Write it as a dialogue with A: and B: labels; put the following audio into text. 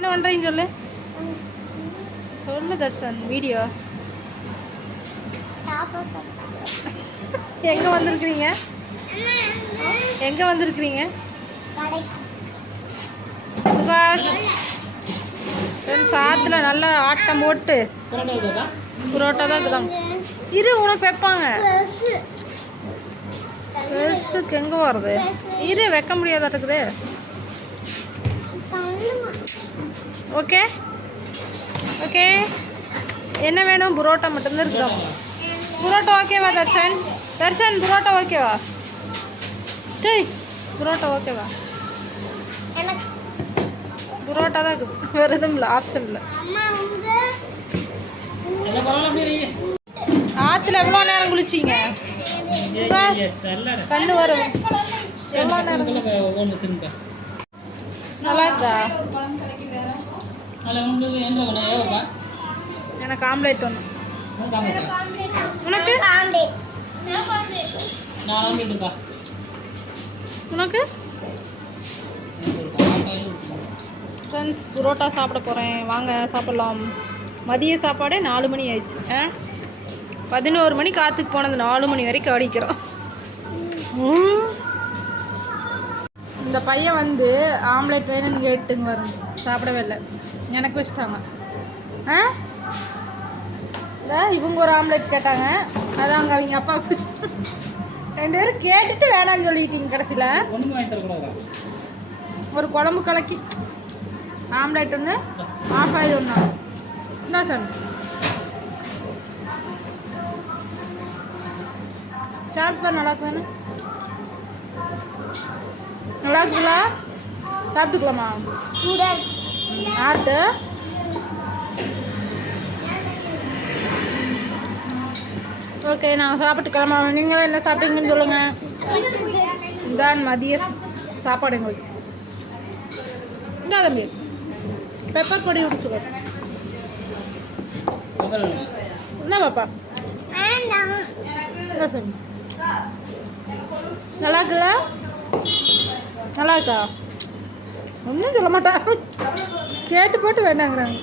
A: என்ன பண்ணுறீங்க சொல்லு? சொல்லு தர்ஷன் வீடியோ எங்கே வந்திருக்கிறீங்க? எங்கே வந்திருக்கிறீங்க? சுகாஷ் ஃப்ரெண்ட்ஸ் ஆற்றுல நல்லா ஆட்டம் போட்டு. புரோட்டா தான் இருக்குதாங்க இரு உனக்கு வைப்பாங்க. பெருசுக்கு எங்கே வருது இரு வைக்க முடியாதா இருக்குது ஓகே ஓகே என்ன வேணும்? புரோட்டா மட்டும்தான் இருக்குதா? புரோட்டா ஓகேவா தர்ஷன்? தர்ஷன் புரோட்டா ஓகேவா டேய் புரோட்டா ஓகேவா
B: எனக்கு
A: புரோட்டா தான் இருக்குது வேறு எதுவும் இல்லை ஆப்ஷன் இல்லை. ஆற்றுல எவ்வளோ நேரம் குளிச்சிங்க? கண்ணு வரும். எவ்வளோ நேரம் நல்லா இருக்குதா எனக்கு ஆம்லேட் ஒன்று உனக்கு
B: ஆம்லேட்
A: உனக்கு? ஃப்ரெண்ட்ஸ் புரோட்டா சாப்பிட போகிறேன் வாங்க சாப்பிட்லாம். மதிய சாப்பாடே நாலு மணி ஆயிடுச்சு. ஆ? பதினோரு மணி காற்றுக்கு போனது நாலு மணி வரைக்கும் அடிக்கிறோம் ம். இந்த பையன் வந்து ஆம்லேட் வேணும்னு கேட்டுங்க வரும் சாப்பிடவே இல்லை. எனக்கு வச்சிட்டாங்க. ஆ? இல்லை இவங்க ஒரு ஆம்லேட் கேட்டாங்க. அதான் அங்கே அவங்க அப்பாவுக்கு வச்சிட்டாங்க. ரெண்டு பேரும் கேட்டுட்டு வேணாம்னு சொல்லிட்டீங்க கடைசியில். ஒரு குழம்பு கலக்கி. ஆம்லேட் ஒன்று ஆஃப் ஆயில் ஒன்றா என்ன சார் சாப்பிட்டு நல்லா இருக்குதானே? நல்லா இருக்குங்களா சாப்பிட்டுக்கலாமா ஆட்டு. ஓகே நாங்கள் சாப்பிட்டு கிளம்பலாம் நீங்களும் என்ன சாப்பிட்டீங்கன்னு சொல்லுங்கள் இதான் மதிய சாப்பாடு எங்களுக்கு. இந்தா தம்பி. பெப்பர் பொடி விட்டு சொல்லுங்க என்ன பாப்பா. என்ன சொல்லு. நல்லா இருக்குல்ல நல்லா இருக்கா? ஒன்றும் சொல்ல மாட்டா. கேட்டு போட்டு வேண்டாங்கிறாங்க.